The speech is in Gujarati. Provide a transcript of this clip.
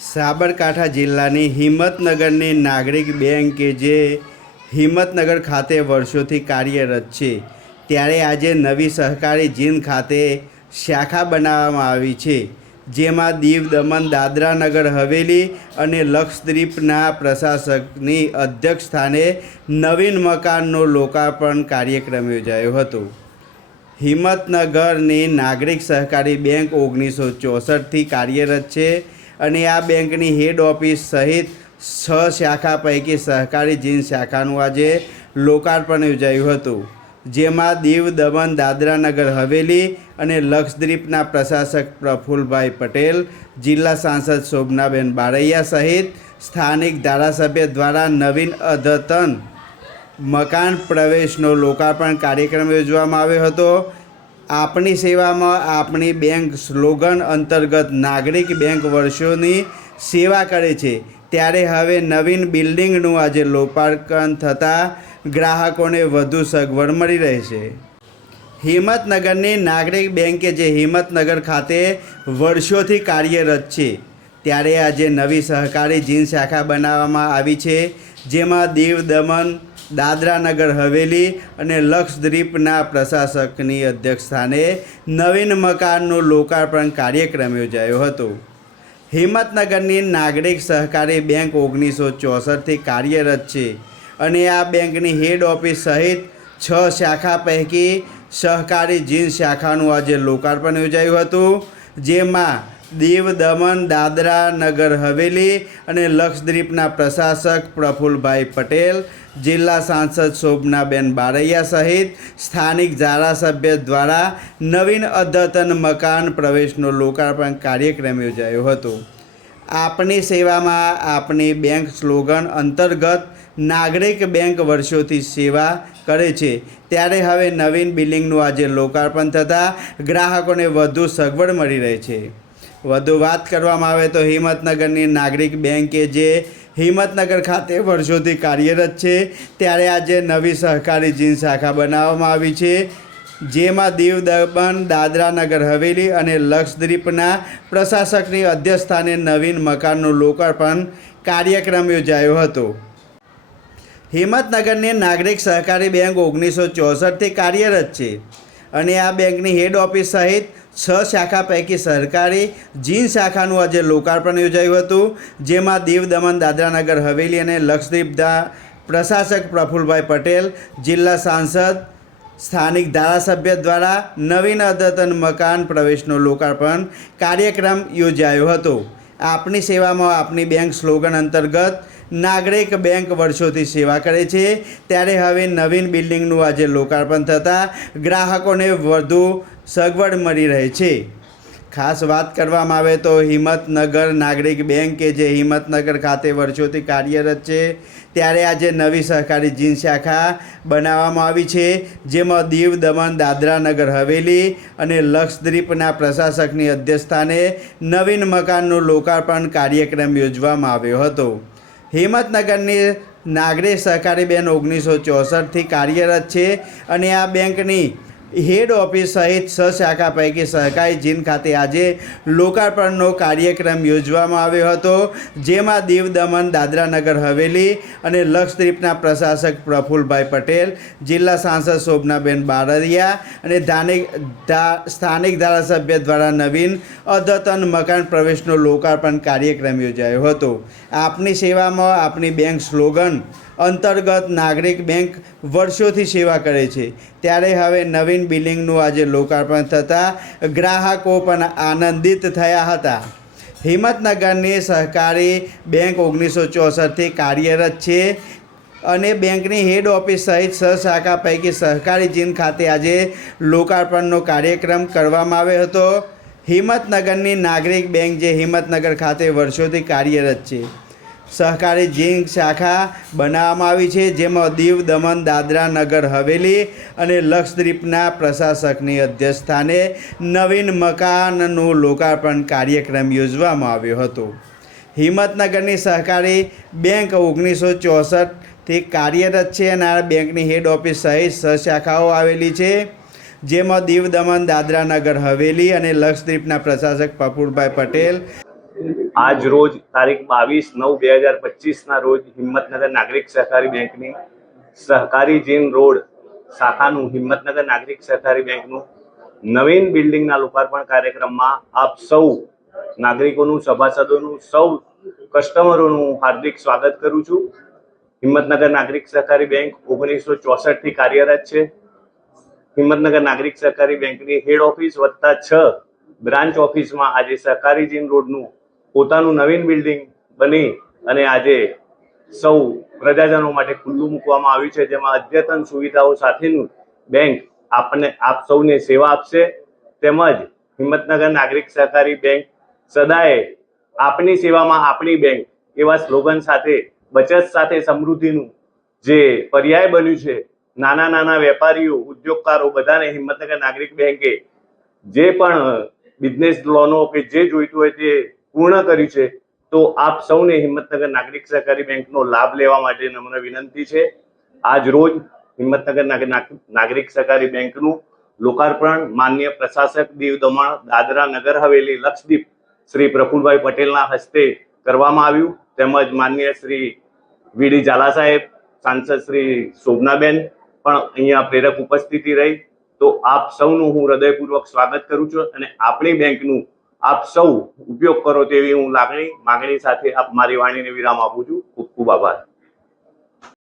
સાબરકાંઠા જિલ્લાની હિંમતનગરની નાગરિક બેંક કે જે હિંમતનગર ખાતે વર્ષોથી કાર્યરત છે, ત્યારે આજે નવી સહકારી જીન ખાતે શાખા બનાવવામાં આવી છે, જેમાં દીવ દમણ દાદરા નગર હવેલી અને લક્ષદ્વીપના પ્રશાસકની અધ્યક્ષ સ્થાને નવીન મકાનનો લોકાર્પણ કાર્યક્રમ યોજાયો હતો. હિંમતનગરની નાગરિક સહકારી બેંક ઓગણીસો ચોસઠથી કાર્યરત છે અને આ બેંકની હેડ ઓફિસ સહિત છ શાખા પૈકી સહકારી જીન શાખાનું આજે લોકાર્પણ યોજાયું હતું. જેમાં દીવ દમણ, દાદરાનગર, હવેલી અને લક્ષદ્વીપના પ્રશાસક પ્રફુલભાઈ પટેલ, જિલ્લા સાંસદ શોભનાબેન બારૈયા સહિત સ્થાનિક ધારાસભ્ય દ્વારા નવીન અદ્યતન મકાન પ્રવેશનો લોકાર્પણ કાર્યક્રમ યોજવામાં આવ્યો હતો. આપણી સેવામાં આપણી બેંક સ્લોગન અંતર્ગત નાગરિક બેંક વર્ષોની સેવા કરે છે. ત્યારે હવે નવીન બિલ્ડિંગનું આજે લોકાર્પણ થતાં ગ્રાહકોને વધુ સગવડ મળી રહેશે હિંમતનગરની નાગરિક બેંકે જે હિંમતનગર ખાતે વર્ષોથી કાર્યરત છે, ત્યારે આજે નવી સહકારી જીન શાખા બનાવવામાં આવી છે, જેમાં દીવ દમણ દાદરાનગર હવેલી અને લક્ષદ્વીપના પ્રશાસકની અધ્યક્ષસ્થાને નવીન મકાનનું લોકાર્પણ કાર્યક્રમ યોજાયો હતો. હિંમતનગરની નાગરિક સહકારી બેંક ઓગણીસો ચોસઠથી કાર્યરત છે અને આ બેંકની હેડ ઓફિસ સહિત છ શાખા પૈકી સહકારી જીન શાખાનું આજે લોકાર્પણ યોજાયું હતું, જેમાં દીવ દમણ દાદરા નગર હવેલી અને લક્ષદ્વીપના પ્રશાસક પ્રફુલભાઈ પટેલ, જિલ્લા સાંસદ શોભનાબેન બારૈયા સહિત સ્થાનિક ધારાસભ્ય દ્વારા નવીન અદ્યતન મકાન પ્રવેશનો લોકાર્પણ કાર્યક્રમ યોજાયો હતો. આપની સેવામાં આપની બેંક સ્લોગન અંતર્ગત નાગરિક બેંક વર્ષોથી સેવા કરે છે. ત્યારે હવે નવીન બિલ્ડિંગનું આજે લોકાર્પણ થતાં ગ્રાહકોને વધુ સગવડ મળી રહી છે. વધુ વાત કરવામાં આવે તો હિંમતનગરની નાગરિક બેંક જે હિંમતનગર ખાતે વર્ષોથી કાર્યરત છે, ત્યારે આજે નવી સહકારી જીન શાખા બનાવવામાં આવી છે, જેમાં દીવ દમણ દાદરાનગર હવેલી અને લક્ષદ્વીપના પ્રશાસકની અધ્યક્ષસ્થાને નવીન મકાનનું લોકાર્પણ કાર્યક્રમ યોજાયો હતો. હિંમતનગરની નાગરિક સહકારી બેંક ઓગણીસો ચોસઠથી કાર્યરત છે. અને આ બેંકની હેડ ઓફિસ સહિત છ શાખા પૈકી સરકારી જીન શાખાનું આજે લોકાર્પણ યોજાયું હતું, જેમાં દીવ દમણ, દાદરાનગર, હવેલી અને લક્ષદ્વીપના પ્રશાસક પ્રફુલભાઈ પટેલ, જિલ્લા સાંસદ, સ્થાનિક ધારાસભ્ય દ્વારા નવીન અદ્યતન મકાન પ્રવેશનો લોકાર્પણ કાર્યક્રમ યોજાયો હતો. આપની સેવામાં આપની બેંક સ્લોગન અંતર્ગત નાગરિક બેંક વર્ષોથી સેવા કરે છે. ત્યારે હવે નવીન બિલ્ડિંગનું આજે લોકાર્પણ થતાં ગ્રાહકોને વધુ સગવડ મળી રહે છે. ખાસ વાત કરવામાં આવે તો હિંમતનગર નાગરિક બેંક કે જે હિંમતનગર ખાતે વર્ષોથી કાર્યરત છે, ત્યારે આજે નવી સહકારી જીન શાખા બનાવવામાં આવી છે, જેમાં દીવ દમણ દાદરાનગર હવેલી અને લક્ષદ્વીપના પ્રશાસકની અધ્યક્ષસ્થાને નવીન મકાનનું લોકાર્પણ કાર્યક્રમ યોજવામાં આવ્યો હતો. હિંમતનગરની નાગરિક સહકારી બેન ઓગણીસો ચોસઠથી કાર્યરત છે અને આ બેંકની હેડ ઓફિસ સહિત છ શાખા પૈકી સહકારી જીન ખાતે આજે લોકાર્પણનો કાર્યક્રમ યોજવામાં આવ્યો હતો, જેમાં દીવ દમણ દાદરાનગર હવેલી અને લક્ષદ્વીપના પ્રશાસક પ્રફુલભાઈ પટેલ, જિલ્લા સાંસદ શોભનાબેન બારૈયા અને ધાનિક સ્થાનિક ધારાસભ્ય દ્વારા નવીન અદ્યતન મકાન પ્રવેશનો લોકાર્પણ કાર્યક્રમ યોજાયો હતો. આપની સેવામાં આપની બેંક સ્લોગન અંતર્ગત નાગરિક બેંક વર્ષોથી સેવા કરે છે. ત્યારે હવે નવીન બિલ્ડિંગનું આજે લોકાર્પણ થતાં ગ્રાહકો પણ આનંદિત થયા હતા. હિંમતનગરની સહકારી બેંક ઓગણીસો ચોસઠથી કાર્યરત છે અને બેંકની હેડ ઓફિસ સહિત છ શાખા પૈકી સહકારી જીન ખાતે આજે લોકાર્પણનો કાર્યક્રમ કરવામાં આવ્યો હતો. હિંમતનગરની નાગરિક બેંક જે હિંમતનગર ખાતે વર્ષોથી કાર્યરત છે. સહકારી જીન શાખા બનાવવામાં આવી છે, જેમાં દીવ દમણ દાદરા નગર હવેલી અને લક્ષદ્વીપના પ્રશાસકની અધ્યક્ષસ્થાને નવીન મકાનનું લોકાર્પણ કાર્યક્રમ યોજવામાં આવ્યો હતો. હિંમતનગરની સહકારી બેંક ઓગણીસો ચોસઠથી કાર્યરત છે અને આ બેંકની હેડ ઓફિસ સહિત છ શાખાઓ આવેલી છે, જેમાં દીવ દમણ દાદરા નગર હવેલી અને લક્ષદ્વીપના પ્રશાસક પપુરભાઈ પટેલ આજ રોજ તારીખ બાવીસ નવ બે હજાર પચીસના રોજ હિંમતનગર નાગરિક સહકારી બેંકની સહકારી જીન રોડ શાખાનું હિંમતનગર નાગરિક સહકારી બેંકનું નવીન બિલ્ડિંગના લોકાર્પણ કાર્યક્રમમાં આપ સૌ નાગરિકોનું, સભાસદોનું, સૌ કસ્ટમરોનું હાર્દિક સ્વાગત કરું છું. હિંમતનગર નાગરિક સહકારી બેંક ઓગણીસો ચોસઠથી કાર્યરત છે. હિંમતનગર નાગરિક સહકારી બેંકની હેડ ઓફિસ વત્તા છ બ્રાન્ચ ઓફિસમાં આજે સહકારી જીન રોડનું પોતાનું નવીન બિલ્ડિંગ બની અને આજે સૌ પ્રજાજનો માટે ખુલ્લું મૂકવામાં આવ્યું છે, જેમાં અદ્યતન સુવિધાઓ સાથેનું બેંક આપને, આપ સૌને સેવા આપશે. તેમજ હિંમતનગર નાગરિક સહકારી બેંક સદાય આપની સેવામાં આપણી બેંક એવા સ્લોગન સાથે, બચત સાથે સમૃદ્ધિનું જે પર્યાય બન્યું છે, નાના નાના વેપારીઓ, ઉદ્યોગકારો બધાને હિંમતનગર નાગરિક બેંકે જે પણ બિઝનેસ લોનો કે જે જોઈતું હોય તે પૂર્ણ કર્યું છે, તો આપ સૌને હિંમતનગર નાગરિક સહકારી બેંકનો લાભ લેવા માટે નમ્ર વિનંતી છે. આજ રોજ હિંમતનગર નાગ- નાગરિક સહકારી બેંકનું લોકાર્પણ માન્ય પ્રશાસક દીવ દમણ દાદરા નગર હવેલી લક્ષદ્વીપ શ્રી પ્રફુલભાઈ પટેલના હસ્તે કરવામાં આવ્યું. તેમજ માન્ય શ્રી વીડી ઝાલા સાહેબ, સાંસદ શ્રી શોભનાબેન પણ અહીંયા પ્રેરક ઉપસ્થિતિ રહી. તો આપ સૌનું હું હૃદયપૂર્વક સ્વાગત કરું છું અને આપણી બેંકનું આપ સૌ ઉપયોગ કરો તેવી હું લાગણી માગણી સાથે આપ મારી વાણીને વિરામ આપું છું. ખૂબ ખૂબ આભાર.